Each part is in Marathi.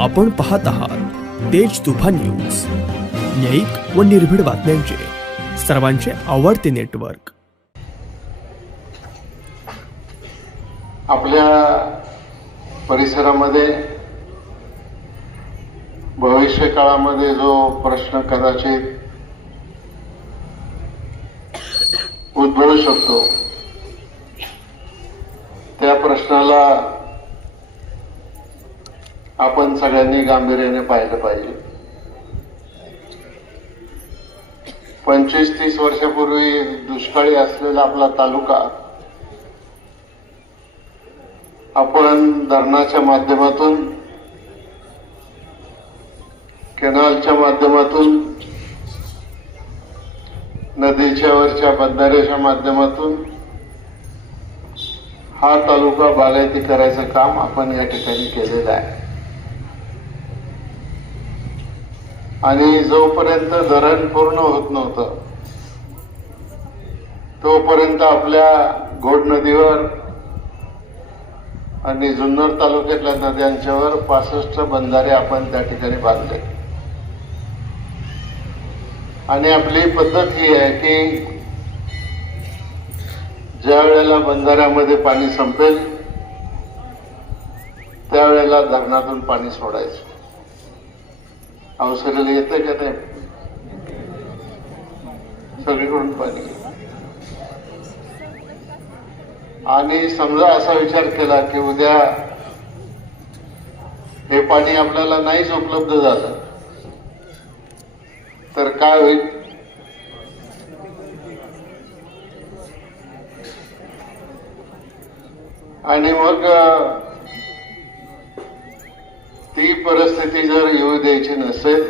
आपण पाहत आहात तेज तुफान न्यूज. न्यायिक व निर्भीड बातम्यांचे. सर्वांचे आवडते नेटवर्क. आपल्या परिसरामध्ये भविष्य काळामध्ये जो प्रश्न कदाचित उद्भवू शकतो त्या प्रश्नाला आपण सगळ्यांनी गांभीर्याने पाहिलं पाहिजे. पंचवीस तीस वर्षापूर्वी दुष्काळी असलेला आपला तालुका आपण धरणाच्या माध्यमातून कॅनॉलच्या माध्यमातून नदीच्या वरच्या बंधाऱ्याच्या माध्यमातून हा तालुका बागायती करायचं काम आपण या ठिकाणी केलेलं आहे. आणि जोपर्यंत धरण पूर्ण होत नव्हतं तोपर्यंत आपल्या घोड नदीवर आणि जुन्नर तालुक्यातल्या नद्यांच्यावर पासष्ट बंधारे आपण त्या ठिकाणी बांधले. आणि आपली पद्धत ही आहे की ज्या वेळेला बंधाऱ्यामध्ये पाणी संपेल त्यावेळेला धरणातून पाणी सोडायचं. अवसरेला येतं का नाही सगळीकडून पाणी आणि समजा असा विचार केला की उद्या हे पाणी आपल्याला नाहीच उपलब्ध झालं तर काय होईल? आणि मग ती परिस्थिती जर येऊ द्यायची नसेल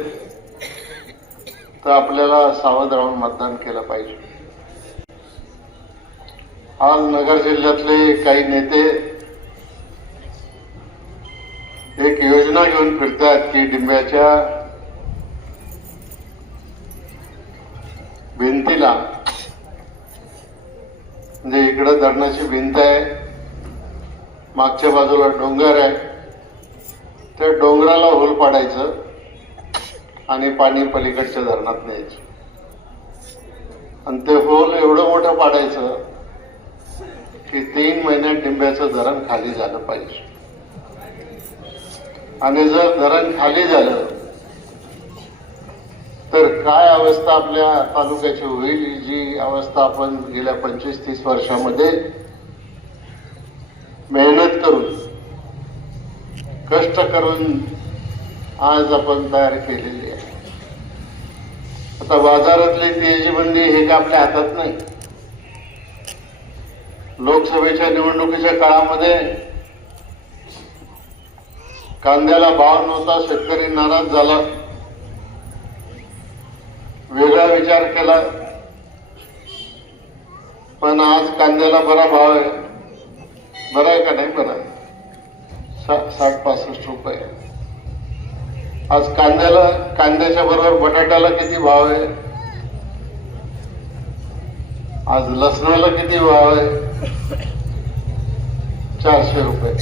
तर आपल्याला सावध राहून मतदान केलं पाहिजे. आज नगर जिल्ह्यातले काही नेते एक योजना घेऊन फिरतात की डिंब्याच्या भिंतीला म्हणजे इकडं धरणाची भिंत आहे मागच्या बाजूला डोंगर आहे ते डोंगराला होल पाडायचं आणि पाणी पलीकडच्या धरणात न्यायचं. आणि ते होल एवढं मोठं पाडायचं की तीन महिन्यात डिंब्याचं धरण खाली झालं पाहिजे. आणि जर धरण खाली झालं तर काय अवस्था आपल्या तालुक्याची होईल जी अवस्था आपण गेल्या पंचवीस तीस वर्षामध्ये मेहनत करून कष्ट करून आज आपण तयार केलेली आहे. आता बाजारातली तेजी बंदी हे का आपल्या हातात नाही. लोकसभेच्या निवडणुकीच्या काळामध्ये कांद्याला भाव नव्हता शेतकरी नाराज झाला. वेगळा विचार केला. पण आज कांद्याला बरा भाव आहे. बरा आहे का नाही बरा? आहे साठ पासष्ट रुपये. आज कांद्याला कांद्याच्या बरोबर बटाट्याला किती भाव आहे? आज लसणाला किती भाव आहे? चारशे रुपये.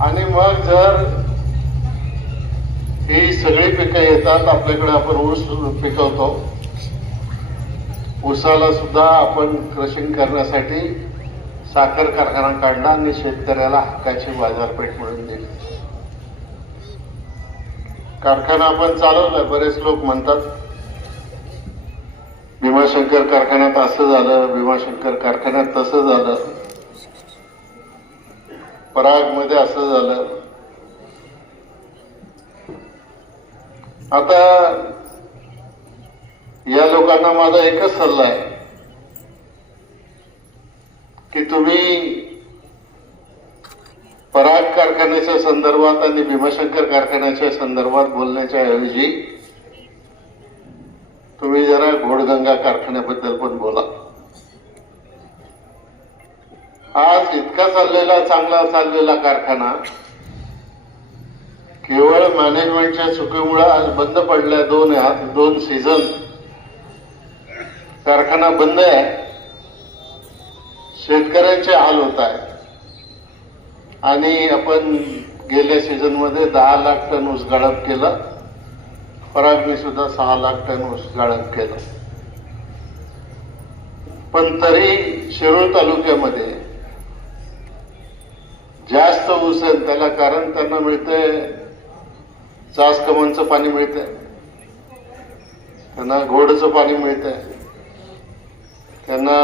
आणि मग जर ही सगळी पिकं येतात आपल्याकडे आपण ऊस पिकवतो ऊसाला सुद्धा आपण क्रशिंग करण्यासाठी साखर कारखाना काढला आणि शेतकऱ्याला हक्काची बाजारपेठ मिळून दिली. कारखाना आपण चालवलाय बरेच लोक म्हणतात भीमाशंकर कारखान्यात असं झालं भीमाशंकर कारखान्यात तसं झालं परागमध्ये असं झालं. आता या लोकांना माझा एकच सल्ला आहे की तुम्ही पराग कारखान्याच्या संदर्भात आणि भीमाशंकर कारखान्याच्या संदर्भात बोलण्याच्या ऐवजी तुम्ही जरा घोडगंगा कारखान्याबद्दल पण बोला. आज इतका चाललेला चांगला चाललेला कारखाना केवळ मॅनेजमेंटच्या चुकीमुळे आज बंद पडल्या दोन दोन सीझन कारखाना बंद आहे. शेतकऱ्यांचे हाल होत आहेत. आणि आपण गेल्या सीझनमध्ये दहा लाख टन ऊस गाळप केलं. परागने सुद्धा सहा लाख टन ऊस गाळप केलं. पण तरी शिरूर तालुक्यामध्ये जास्त ऊस आहे. त्याला कारण त्यांना मिळतंय चास कमनचं पाणी मिळतंय. त्यांना घोडचं पाणी मिळतंय. त्यांना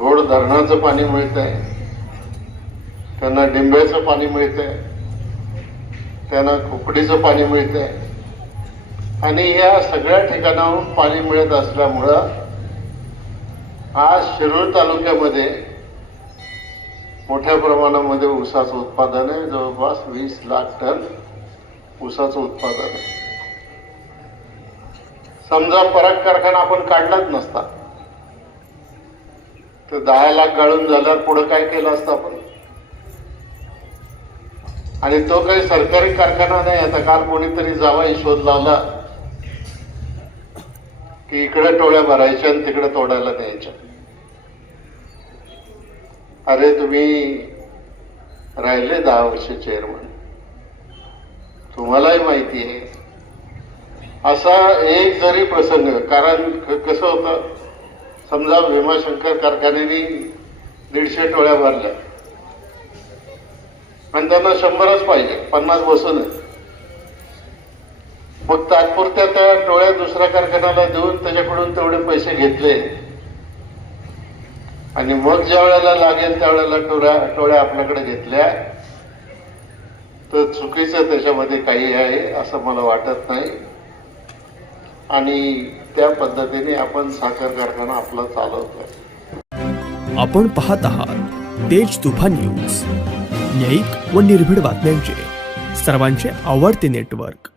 गोड धरणाचं पाणी मिळतंय. त्यांना डिंब्याचं पाणी मिळतंय. त्यांना खोकडीचं पाणी मिळतंय. आणि या सगळ्या ठिकाणाहून पाणी मिळत असल्यामुळं आज शिरूर तालुक्यामध्ये मोठ्या प्रमाणामध्ये ऊसाचं उत्पादन आहे. जवळपास वीस लाख टन ऊसाचं उत्पादन आहे. समजा पराग कारखाना आपण काढलाच नसता. तर दहा लाख गाळून झाल्यावर पुढं काय केलं असतं आपण? आणि तो काही सरकारी कारखाना नाही आता काल कोणीतरी जावा शोध लावला की इकडे टोळ्या भरायच्या आणि तिकडे तोडायला द्यायच्या. अरे तुम्ही राहिले दहा वर्ष चेअरमन तुम्हालाही माहिती आहे. असा एक जरी प्रसंग कारण कसं होतं? समजा भीमाशंकर कारखान्याने दीडशे टोळ्या भरल्या. आणि त्यांना शंभरच पाहिजे पन्नास बसून. मग तात्पुरत्या त्या टोळ्या दुसऱ्या कारखान्याला देऊन त्याच्याकडून तेवढे पैसे घेतले. आणि मग ज्या वेळेला लागेल त्यावेळेला टोळ्या टोळ्या आपल्याकडे घेतल्या. तर चुकीचं त्याच्यामध्ये काही आहे असं मला वाटत नाही. आणि त्या पद्धतीने आपण साखर कारखाना आपला चालवतोय. आपण पाहत आहात तेज तुफान न्यूज. न्यायिक व निर्भीड बातम्यांचे. सर्वांचे आवडते नेटवर्क.